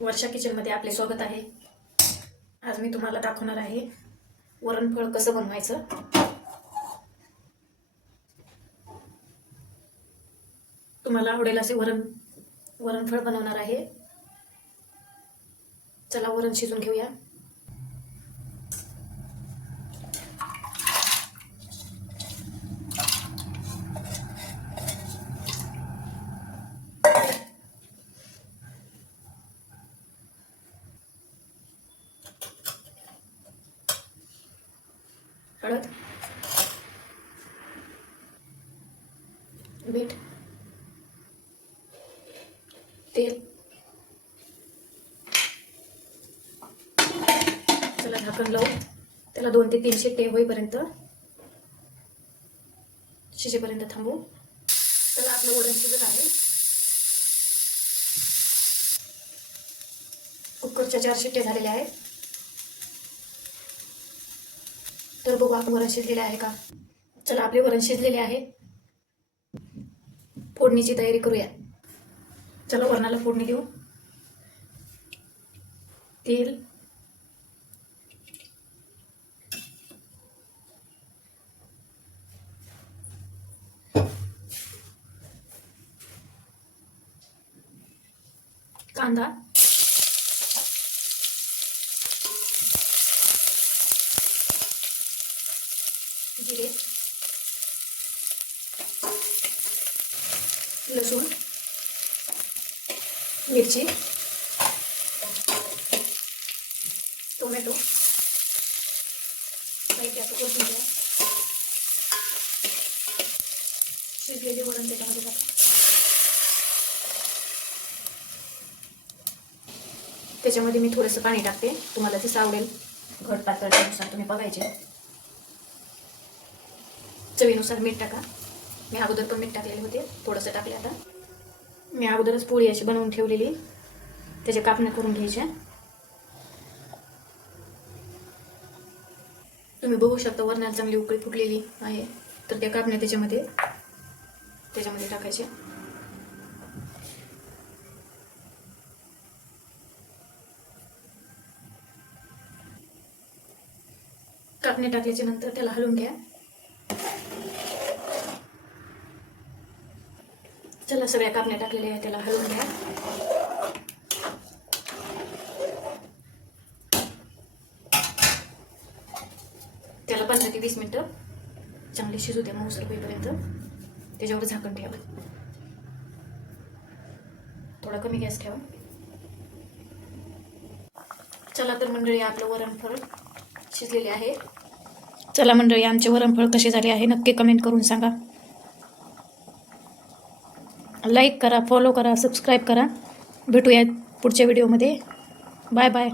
वर्षा किचनमध्ये आपले स्वागत आहे. आज मी तुम्हाला दाखवणार आहे वरणफळ कसं बनवायचं. तुम्हाला आवडेल असे वरण वरणफळ बनवणार आहे. चला वरण शिजून घेऊया. हळद. मीठ. तेल. त्याला झाकण लावून त्याला दोन ते तीन शिट्टे होईपर्यंत शिजेपर्यंत थांबू. त्याला आपलं वडन शिजत आहे. कुकरच्या चार शिट्टे झालेले आहेत. तर बघू आपण वरण शिजलेले आहे का? चला आपले वरण शिजलेले आहे. फोडणीची तयारी करूया. चला वरणाला फोडणी देऊ. तेल. कांदा. जिरे लसूण मिरची टोमॅटो साहित्य असं कोथिंबीर शिजलेले वरण त्याच्यामध्ये टाका त्याच्यामध्ये मी थोडंसं पाणी टाकते. तुम्हाला जसं आवडेल. घट पातळ तुम्ही बघायचे. चवीनुसार मीठ टाका. मी अगोदर पण मीठ टाकलेले होते थोडंसं टाकले आता. मी अगोदरच पोळी अशी बनवून ठेवलेली. त्याच्या कापण्या करून घ्यायच्या तुम्ही बघू शकता वरणाला चांगली उकळी फुटलेली आहे. तर त्या कापण्या त्याच्यामध्ये त्याच्यामध्ये टाकायच्या कापण्या टाकल्याच्या नंतर त्याला हलवून घ्या. चला सगळ्या कापण्या टाकलेल्या आहेत त्याला हलवून घ्या. त्याला पंधरा ते वीस मिनटं चांगली शिजू द्या मऊसर होईपर्यंत. त्याच्यावर झाकण ठेवा. थोडा कमी गॅस ठेवा. चला तर मंडळी आपलं वरणफळ शिजलेले आहे. चला मंडळी आमचे वरणफळ कसे झाले आहे नक्की कमेंट करून सांगा. लाईक करा फॉलो करा सबस्क्राईब करा. भेटूयात पुढच्या व्हिडिओमध्ये बाय बाय